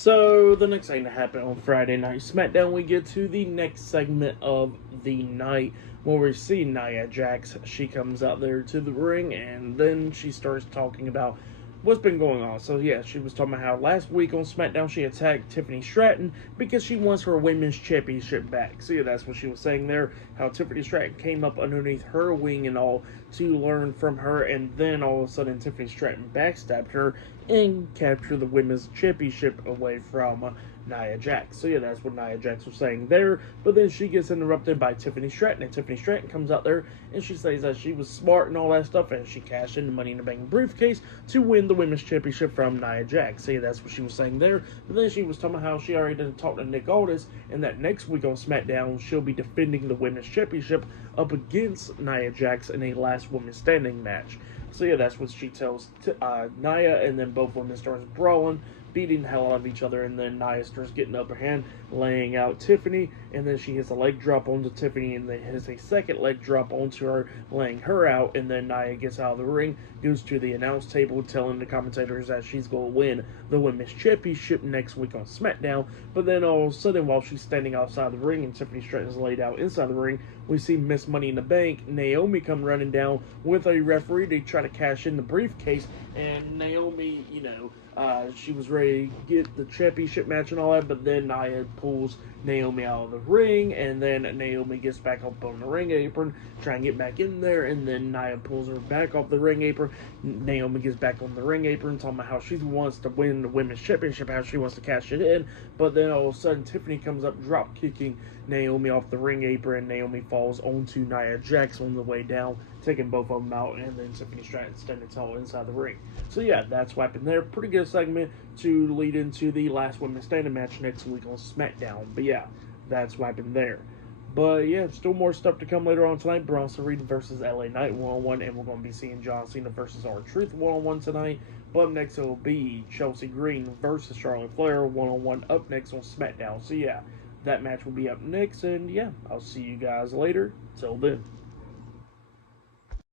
So, the next thing to happen on Friday Night SmackDown, we get to the next segment of the night where we see Nia Jax. She comes out there to the ring and then she starts talking about what's been going on. So, yeah, she was talking about how last week on SmackDown she attacked Tiffany Stratton because she wants her women's championship back. So, yeah, that's what she was saying there. How Tiffany Stratton came up underneath her wing and all to learn from her, and then all of a sudden Tiffany Stratton backstabbed her and captured the women's championship away from Nia Jax. So yeah, that's what Nia Jax was saying there. But then she gets interrupted by Tiffany Stratton, and Tiffany Stratton comes out there and she says that she was smart and all that stuff, and she cashed in the Money in the Bank briefcase to win the women's championship from Nia Jax. So yeah, that's what she was saying there. But then she was talking about how she already done talked to Nick Aldis, and that next week on SmackDown she'll be defending the women's championship up against Nia Jax in a last woman standing match. So yeah, that's what she tells Nia, and then both women starts brawling, beating the hell out of each other, and then Nia starts getting the upper hand, laying out Tiffany, and then she hits a leg drop onto Tiffany, and then hits a second leg drop onto her, laying her out, and then Nia gets out of the ring, goes to the announce table, telling the commentators that she's going to win the women's championship next week on SmackDown. But then all of a sudden, while she's standing outside the ring and Tiffany Stratton is laid out inside the ring, we see Miss Money in the Bank, Naomi, come running down with a referee to try to cash in the briefcase, and Naomi, she was ready to get the championship match and all that, but then Nia pulls Naomi out of the ring, and then Naomi gets back up on the ring apron, trying to get back in there, and then Nia pulls her back off the ring apron. Naomi gets back on the ring apron, talking about how she wants to win the women's championship, how she wants to cash it in, but then all of a sudden Tiffany comes up, drop kicking Naomi off the ring apron, and Naomi falls onto Nia Jax on the way down, taking both of them out, and then Tiffany Stratton standing tall inside the ring. So yeah, that's what happened there. Pretty good segment to lead into the last women's standing match next week on SmackDown. But yeah, that's what happened there. But yeah, still more stuff to come later on tonight. Bronson Reed versus LA Knight 1-on-1, and we're going to be seeing John Cena versus R-Truth 1-on-1 tonight. But up next it will be Chelsea Green versus Charlotte Flair 1-on-1 up next on SmackDown. So yeah, that match will be up next, and yeah, I'll see you guys later. Till then.